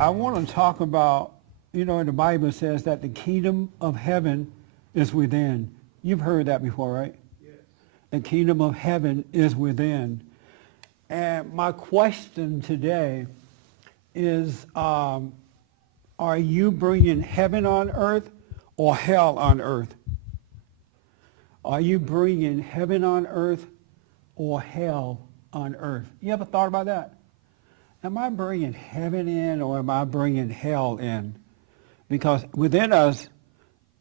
I want to talk about, in the Bible says that the kingdom of heaven is within. You've heard that before, right? Yes. The kingdom of heaven is within. And my question today is, are you bringing heaven on earth or hell on earth? Are you bringing heaven on earth or hell on earth? You ever thought about that? Am I bringing heaven in or am I bringing hell in? Because within us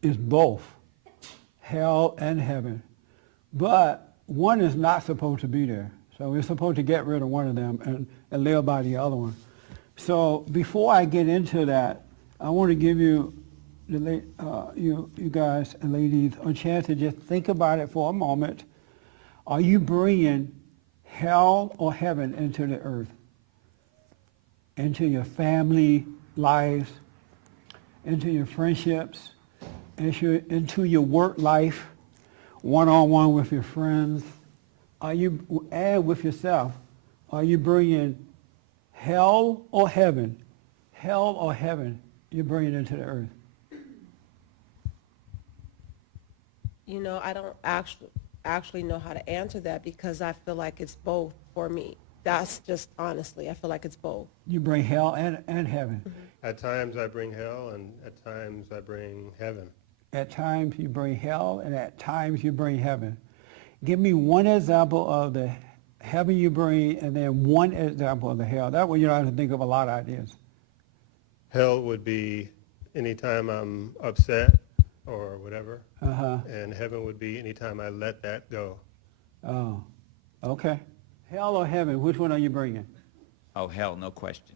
is both, hell and heaven. But one is not supposed to be there. So we're supposed to get rid of one of them and live by the other one. So before I get into that, I want to give you, you guys and ladies, a chance to just think about it for a moment. Are you bringing hell or heaven into the earth? Into your family lives, into your friendships, into your work life, one-on-one with your friends, and with yourself. Are you bringing hell or heaven? Hell or heaven you're bringing into the earth? I don't actually know how to answer that because I feel like it's both for me. That's just honestly, I feel like it's both. You bring hell and heaven. Mm-hmm. At times I bring hell, and at times I bring heaven. At times you bring hell, and at times you bring heaven. Give me one example of the heaven you bring, and then one example of the hell. That way you don't have to think of a lot of ideas. Hell would be anytime I'm upset or whatever, and heaven would be anytime I let that go. Oh, okay. Hell or heaven, which one are you bringing? Oh, hell, no question.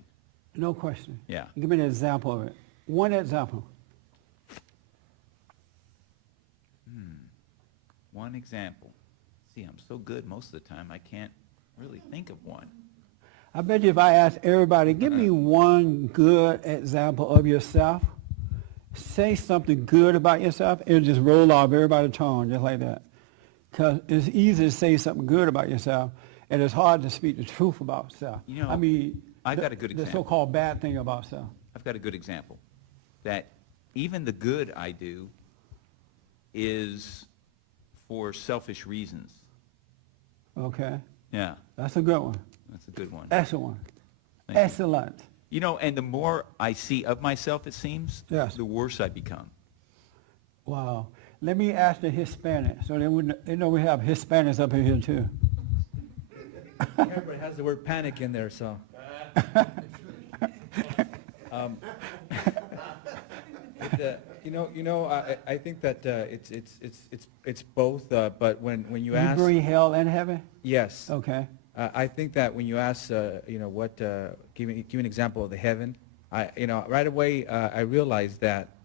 No question. Yeah. Give me an example of it. One example. One example. See, I'm so good most of the time, I can't really think of one. I bet you if I ask everybody, give me one good example of yourself. Say something good about yourself, it'll just roll off everybody's tongue just like that. Because it's easy to say something good about yourself, and it's hard to speak the truth about self. I've got a good example. The so-called bad thing about self. I've got a good example. That even the good I do is for selfish reasons. Okay. Yeah. That's a good one. That's a good one. Excellent one. Thank you. Excellent. And the more I see of myself, it seems, yes, the worse I become. Wow. Let me ask the Hispanics. So they know we have Hispanics up in here too. Everybody has the word panic in there, so. I think that it's both. But when you ask, you bring hell and heaven. Yes. Okay. I think that when you ask, give me an example of the heaven. Right away I realized that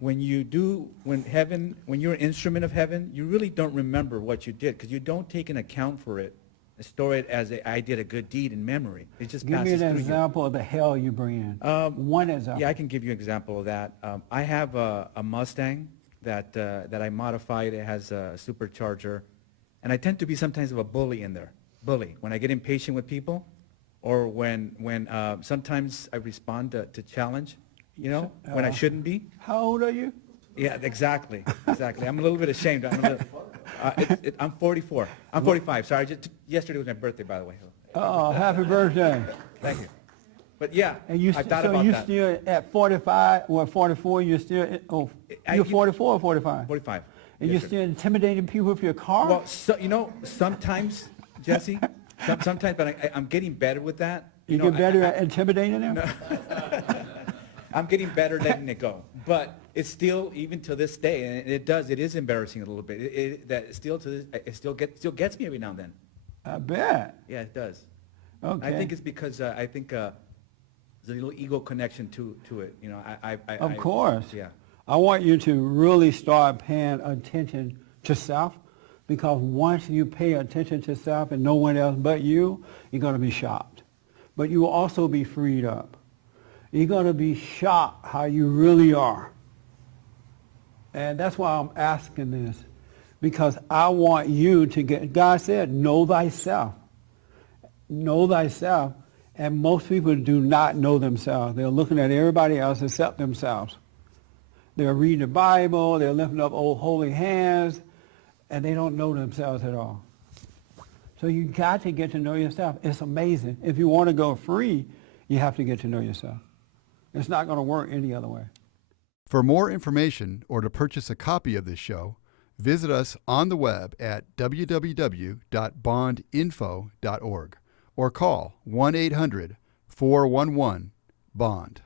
when you're an instrument of heaven, you really don't remember what you did because you don't take an account for it. Store it as I did a good deed in memory. It just passes through you. Give me an example of the hell you bring in. One example. Yeah, I can give you an example of that. I have a Mustang that I modified. It has a supercharger, and I tend to be sometimes of a bully in there. Bully when I get impatient with people, or when sometimes I respond to challenge. When I shouldn't be. How old are you? Yeah, exactly. I'm a little bit ashamed. I'm 44. I'm 45. Sorry, yesterday was my birthday, by the way. Oh, happy birthday. Thank you. But yeah, and you I thought about that. Still at 45 or 44, you're still, you're 44 or 45? 45. And you're still intimidating people with your car? Well, sometimes, Jesse, sometimes, but I'm getting better with that. You get better at intimidating them? No. I'm getting better letting it go. But it's still, even to this day, and it is embarrassing a little bit. It still gets me every now and then. I bet. Yeah, it does. Okay. I think it's because I think there's a little ego connection to it. Of course. Yeah. I want you to really start paying attention to self, because once you pay attention to self and no one else but you, you're going to be shocked. But you will also be freed up. You're going to be shocked how you really are. And that's why I'm asking this, because I want you to get, God said, know thyself. Know thyself. And most people do not know themselves. They're looking at everybody else except themselves. They're reading the Bible, they're lifting up old holy hands, and they don't know themselves at all. So you got to get to know yourself. It's amazing. If you want to go free, you have to get to know yourself. It's not going to work any other way. For more information or to purchase a copy of this show, visit us on the web at www.bondinfo.org or call 1-800-411-BOND.